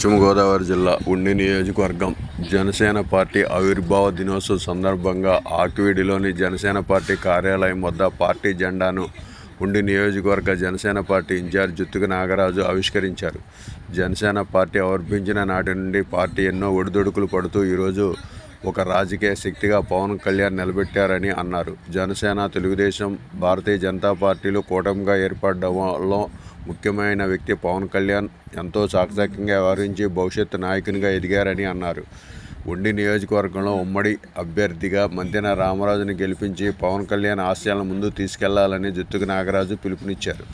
పశ్చిమ గోదావరి జిల్లా ఉండి నియోజకవర్గం జనసేన పార్టీ ఆవిర్భావ దినోత్సవం సందర్భంగా ఆకివీడిలోని జనసేన పార్టీ కార్యాలయం వద్ద పార్టీ జెండాను ఉండి నియోజకవర్గ జనసేన పార్టీ ఇన్ఛార్జ్ జుత్తుక నాగరాజు ఆవిష్కరించారు. జనసేన పార్టీ ఆవిర్భించిన నాటి నుండి పార్టీ ఎన్నో ఒడిదుడుకులు పడుతూ ఈరోజు ఒక రాజకీయ శక్తిగా పవన్ కళ్యాణ్ నిలబెట్టారని అన్నారు. జనసేన, తెలుగుదేశం, భారతీయ జనతా పార్టీలు కూటమిగా ఏర్పడడంలో ముఖ్యమైన వ్యక్తి పవన్ కళ్యాణ్ ఎంతో చాకచక్యంగా వ్యవహరించి భవిష్యత్తు నాయకునిగా ఎదిగారని అన్నారు. ఉండి నియోజకవర్గంలో ఉమ్మడి అభ్యర్థిగా మంతెన రామరాజును గెలిపించి పవన్ కళ్యాణ్ ఆశయాలను ముందుకు తీసుకెళ్లాలని జుత్తుక నాగరాజు పిలుపునిచ్చారు.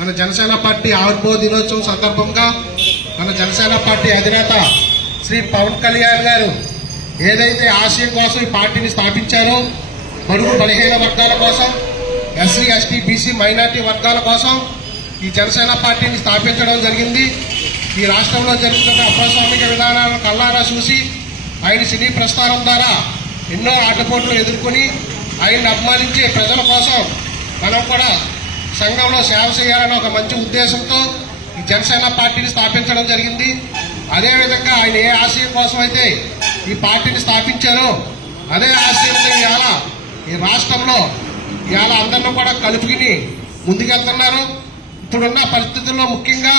మన జనసేన పార్టీ ఆవిర్భావ దినోత్సవం సందర్భంగా మన జనసేన పార్టీ అధినేత శ్రీ పవన్ కళ్యాణ్ గారు ఏదైతే ఆశయం కోసం ఈ పార్టీని స్థాపించారో, బడుగు బలహీన వర్గాల కోసం, ఎస్సీ, ఎస్టీ, బీసీ, మైనార్టీ వర్గాల కోసం ఈ జనసేన పార్టీని స్థాపించడం జరిగింది. ఈ రాష్ట్రంలో జరుగుతున్న అప్రజాస్వామిక విధానాలను కళ్ళారా చూసి ఆయన సినీ ప్రస్థానం ద్వారా ఎన్నో ఆటపోట్లు ఎదుర్కొని ఆయన్ని అభిమానించే ప్రజల కోసం మనం కూడా సంఘంలో సేవ చేయాలని ఒక మంచి ఉద్దేశంతో ఈ జనసేన పార్టీని స్థాపించడం జరిగింది. అదేవిధంగా ఆయన ఏ ఆశయం కోసం అయితే ఈ పార్టీని స్థాపించారో అదే ఆశయంతో ఇవాళ ఈ రాష్ట్రంలో ఇవాళ అందరినీ కూడా కలుపుకుని ముందుకెళ్తున్నారు. ఇప్పుడున్న పరిస్థితుల్లో ముఖ్యంగా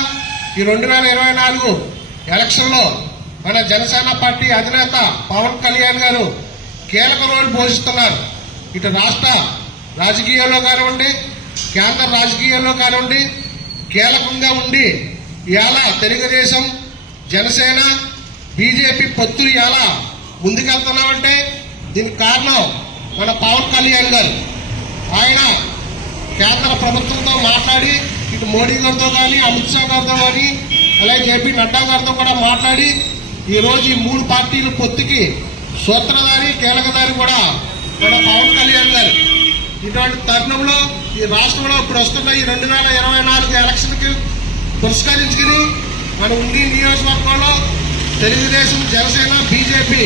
ఈ 2024 ఎలక్షన్లో మన జనసేన పార్టీ అధినేత పవన్ కళ్యాణ్ గారు కీలక రోల్ పోషిస్తున్నారు. ఇటు రాష్ట్ర రాజకీయాల్లో కానివ్వండి, కేంద్ర రాజకీయాల్లో కానివ్వండి కీలకంగా ఉండి ఇవాళ తెలుగుదేశం, జనసేన, బీజేపీ పొత్తులు ఇవాళ ముందుకెళ్తున్నామంటే దీనికి కారణం మన పవన్ కళ్యాణ్ గారు. ఆయన కేంద్ర ప్రభుత్వంతో మాట్లాడి ఇటు మోడీ గారితో కానీ, అమిత్ షా గారితో కానీ, అలాగే జేపీ నడ్డా గారితో కూడా మాట్లాడి ఈరోజు ఈ 3 పార్టీల పొత్తుకి సూత్రధారి, కీలకధారి కూడా మన పవన్ కళ్యాణ్ గారు. ఇటువంటి తరుణంలో ఈ రాష్ట్రంలో ఇప్పుడు వస్తున్న ఈ 2024 ఎలక్షన్కి పురస్కరించుకుని మన ఉండి నియోజకవర్గంలో తెలుగుదేశం, జనసేన, బీజేపీ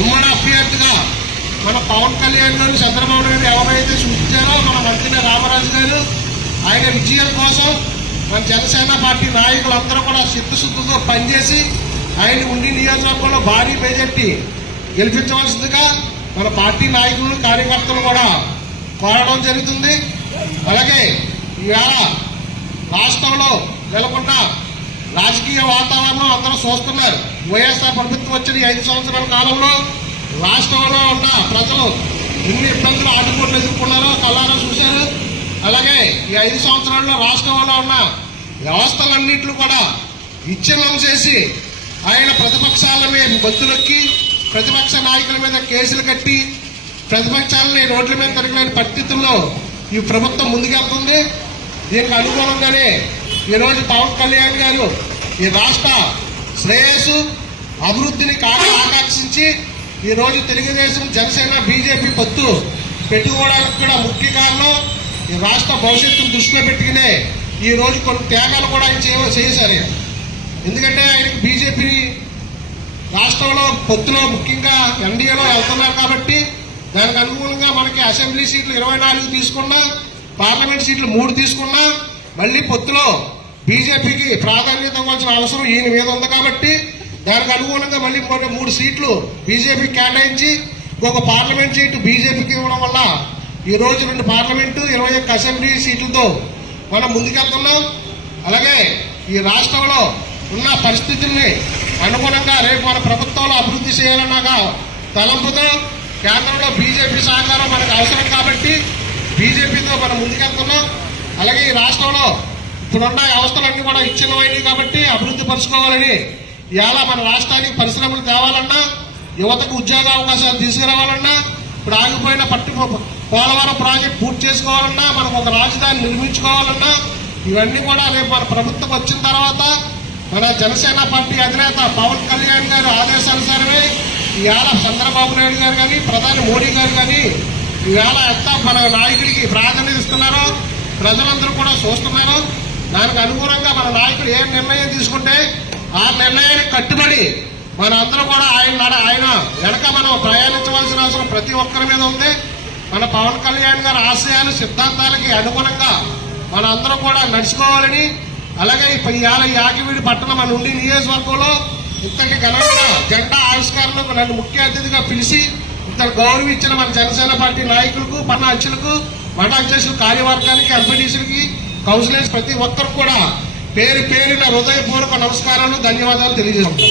ఉమ్మడి అభ్యర్థిగా మన పవన్ కళ్యాణ్ గారు, చంద్రబాబు నాయుడు ఎవరైతే సూచించారో మన మంత్రి రామరాజు గారు ఆయన విజయం కోసం మన జనసేన పార్టీ నాయకులందరూ కూడా చిత్తశుద్ధితో పనిచేసి ఆయన ఉండి నియోజకవర్గంలో భారీ మెజార్టీ గెలిపించవలసిందిగా మన పార్టీ నాయకులు, కార్యకర్తలు కూడా కోరడం జరుగుతుంది. అలాగే ఇవాళ రాష్ట్రంలో నెలకొన్న రాజకీయ వాతావరణం అందరూ చూస్తున్నారు. వైఎస్ఆర్ ప్రభుత్వం వచ్చిన 5 సంవత్సరాల కాలంలో రాష్ట్రంలో ఉన్న ప్రజలు ఎన్ని ఇబ్బందులు, ఆటుపోట్లు ఎదుర్కొన్నారో కళ్ళారా చూశారు. అలాగే ఈ 5 సంవత్సరాల్లో రాష్ట్రంలో ఉన్న వ్యవస్థలన్నింటినీ కూడా విచ్ఛిన్నం చేసి ఆయన ప్రతిపక్షాల మీద బొత్తులొక్కి, ప్రతిపక్ష నాయకుల మీద కేసులు కట్టి, ప్రతిపక్షాలని రోడ్ల మీద తిరగలేని పరిస్థితుల్లో ఈ ప్రభుత్వం ముందుకెళ్తుంది. దీనికి అనుగుణంగానే ఈరోజు పవన్ కళ్యాణ్ గారు ఈ రాష్ట్ర శ్రేయస్సు, అభివృద్ధిని ఆకాంక్షించి ఈరోజు తెలుగుదేశం, జనసేన, బీజేపీ పొత్తు పెట్టుకోవడానికి కూడా ముఖ్య కారణం ఈ రాష్ట్ర భవిష్యత్తును దృష్టిలో పెట్టుకునే ఈ రోజు కొన్ని త్యాగాలు కూడా ఆయన చేశారు. ఎందుకంటే ఆయనకి బీజేపీ రాష్ట్రంలో పొత్తులో ముఖ్యంగా ఎన్డీఏలో వెళ్తున్నారు కాబట్టి దానికి అనుగుణంగా మనకి అసెంబ్లీ సీట్లు 24 తీసుకున్నా, పార్లమెంట్ సీట్లు 3 తీసుకున్నా మళ్ళీ పొత్తులో బీజేపీకి ప్రాధాన్యత ఇవ్వాల్సిన అవసరం ఈయన మీద ఉంది కాబట్టి దానికి అనుగుణంగా మళ్ళీ 3 సీట్లు బీజేపీకి కేటాయించి ఒక పార్లమెంట్ సీటు బీజేపీకి ఇవ్వడం వల్ల ఈ రోజు 2 పార్లమెంటు, 21 అసెంబ్లీ సీట్లతో మనం ముందుకెళ్తున్నాం. అలాగే ఈ రాష్ట్రంలో ఉన్న పరిస్థితుల్ని అనుగుణంగా రేపు మన ప్రభుత్వంలో అభివృద్ధి చేయాలన్నాక తలంపుతో కేంద్రంలో బీజేపీ సహకారం మనకు అవసరం కాబట్టి బీజేపీతో మనం ముందుకెళ్తున్నాం. అలాగే ఈ రాష్ట్రంలో ఇప్పుడున్న వ్యవస్థలన్నీ కూడా విచ్ఛిన్నమైనవి కాబట్టి అభివృద్ధి పరుచుకోవాలని ఇవాళ మన రాష్ట్రానికి పరిశ్రమలు తేవాలన్నా, యువతకు ఉద్యోగ అవకాశాలు తీసుకురావాలన్నా, ఇప్పుడు ఆగిపోయిన పోలవరం ప్రాజెక్ట్ పూర్తి చేసుకోవాలన్నా, మనం ఒక రాజధాని నిర్మించుకోవాలన్నా ఇవన్నీ కూడా రేపు మన ప్రభుత్వం వచ్చిన తర్వాత మన జనసేన పార్టీ అధినేత పవన్ కళ్యాణ్ గారు ఆదేశానుసారమే ఇవాళ చంద్రబాబు నాయుడు గారు కానీ, ప్రధాని మోడీ గారు కానీ ఇవాళ ఎంత మన నాయకుడికి ప్రాధాన్యత ఇస్తున్నారో ప్రజలందరూ కూడా చూస్తున్నారు. దానికి అనుగుణంగా మన నాయకులు ఏ నిర్ణయం తీసుకుంటే ఆ నిర్ణయానికి కట్టుబడి మన అందరూ కూడా ఆయన వెనక మనం ప్రయాణించవలసిన అవసరం ప్రతి ఒక్కరి మీద ఉంది. మన పవన్ కళ్యాణ్ గారి ఆశయాలు సిద్ధాంతాలకి అనుగుణంగా మన అందరం కూడా నడుచుకోవాలని, అలాగే ఇవాళ యాగివీడి పట్టణం మన ఉండి నియోజకవర్గంలో ఇంతటి ఘనంగా జెండా ఆవిష్కరణకు నన్ను ముఖ్య అతిథిగా పిలిచి ఇంత గౌరవించిన మన జనసేన పార్టీ నాయకులకు, పన్న అంచులకు, మండల అధ్యక్షులు, కార్యవర్గానికి, ఎంపీటీసీలకి, కౌన్సిలర్స్ ప్రతి ఒక్కరు కూడా పేరు పేరున హృదయపూర్వక నమస్కారాలు, ధన్యవాదాలు తెలియజేస్తున్నాను.